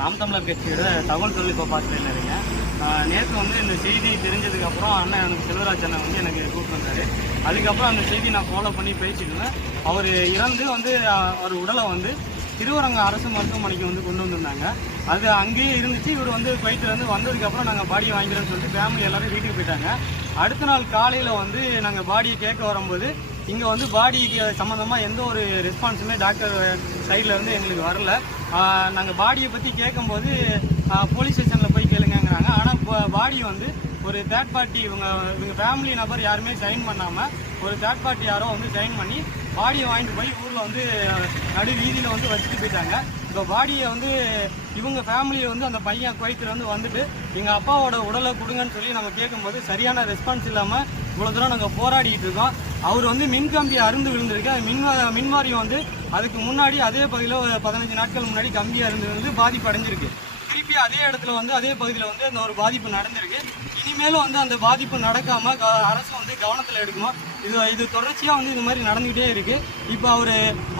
நாம் தமிழர் கட்சியோட தகவல் தொழில்நுட்ப பாசறையில் இருக்கேன். நேற்று வந்து இந்த செய்தி தெரிஞ்சதுக்கப்புறம் அண்ணன் எனக்கு செல்வராஜ் அண்ணன் வந்து எனக்கு கூப்பிட்டு வந்தார். அதுக்கப்புறம் அந்த செய்தி நான் ஃபாலோ பண்ணி பேசிட்டு இருந்தேன். அவர் இறந்து வந்து அவர் உடலை வந்து திருவரங்கம் அரசு மருத்துவமனைக்கு வந்து கொண்டு வந்திருந்தாங்க. அது அங்கேயே இருந்துச்சு. இவர் வந்து போயிட்டு வந்ததுக்கப்புறம் நாங்கள் பாடியை வாங்கிக்கிறோன்னு சொல்லிட்டு ஃபேமிலி எல்லாரும் வீட்டுக்கு போயிட்டாங்க. அடுத்த நாள் காலையில் வந்து நாங்கள் பாடியை கேட்க வரும்போது இங்கே வந்து பாடிக்கு சம்மந்தமாக எந்த ஒரு ரெஸ்பான்ஸுமே டாக்டர் சைடில் இருந்து எங்களுக்கு வரல. நாங்கள் பாடியை பற்றி கேட்கும்போது போலீஸ் ஸ்டேஷனில் போய் கேளுங்கிறாங்க. ஆனால் பாடி வந்து ஒரு தேர்ட் பார்ட்டி இவங்க ஃபேமிலி நபர் யாருமே சைன் பண்ணாமல் ஒரு தேர்ட் பார்ட்டி யாரோ வந்து சைன் பண்ணி பாடியை வாங்கிட்டு போய் ஊரில் வந்து நடு வீதியில் வந்து வச்சுட்டு போயிட்டாங்க. இப்போ பாடியை வந்து இவங்க ஃபேமிலியை வந்து அந்த பையன் குவைத்துலேருந்து வந்துட்டு எங்கள் அப்பாவோட உடலை கொடுங்கன்னு சொல்லி நம்ம கேட்கும்போது சரியான ரெஸ்பான்ஸ் இல்லாமல் இவ்வளோ தூரம் நாங்கள் போராடிட்டு இருக்கோம். அவர் வந்து மின்கம்பி அருந்து விழுந்திருக்கு. மின்வாரியம் வந்து அதுக்கு முன்னாடி அதே பகுதியில் 15 நாட்கள் முன்னாடி கம்பி அருந்து வந்து பாதிப்பு அடைஞ்சிருக்கு. திருப்பி அதே இடத்துல வந்து அதே பகுதியில் வந்து அந்த ஒரு பாதிப்பு நடந்திருக்கு. இனிமேலும் வந்து அந்த பாதிப்பு நடக்காம அரசு வந்து கவனத்தில் எடுக்கணும். இது தொடர்ச்சியாக வந்து இது மாதிரி நடந்துகிட்டே இருக்கு. இப்போ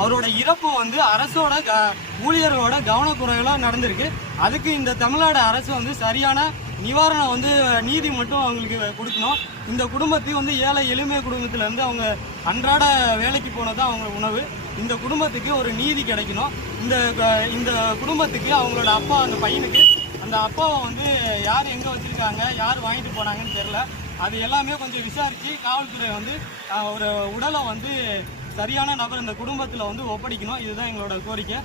அவரோட இறப்பு வந்து அரசோட ஊழியரோட கவனக்குறைவெல்லாம் நடந்திருக்கு. அதுக்கு இந்த தமிழ்நாடு அரசு வந்து சரியான நிவாரணம் வந்து நீதி மட்டும் அவங்களுக்கு கொடுக்கணும். இந்த குடும்பத்தையும் வந்து ஏழை எளிமை குடும்பத்துல இருந்து அவங்க அன்றாட வேலைக்கு போனதான் அவங்க உணவு. இந்த குடும்பத்துக்கு ஒரு நீதி கிடைக்கணும். இந்த குடும்பத்துக்கு அவங்களோட அப்பா அந்த பையனுக்கு அந்த அப்பாவை வந்து யார் எங்கே வச்சுருக்காங்க, யார் வாங்கிட்டு போனாங்கன்னு தெரில. அது எல்லாமே கொஞ்சம் விசாரித்து காவல்துறை வந்து ஒரு உடலை வந்து சரியான நபர் இந்த குடும்பத்தில் வந்து ஒப்படைக்கணும். இதுதான் எங்களோட கோரிக்கை.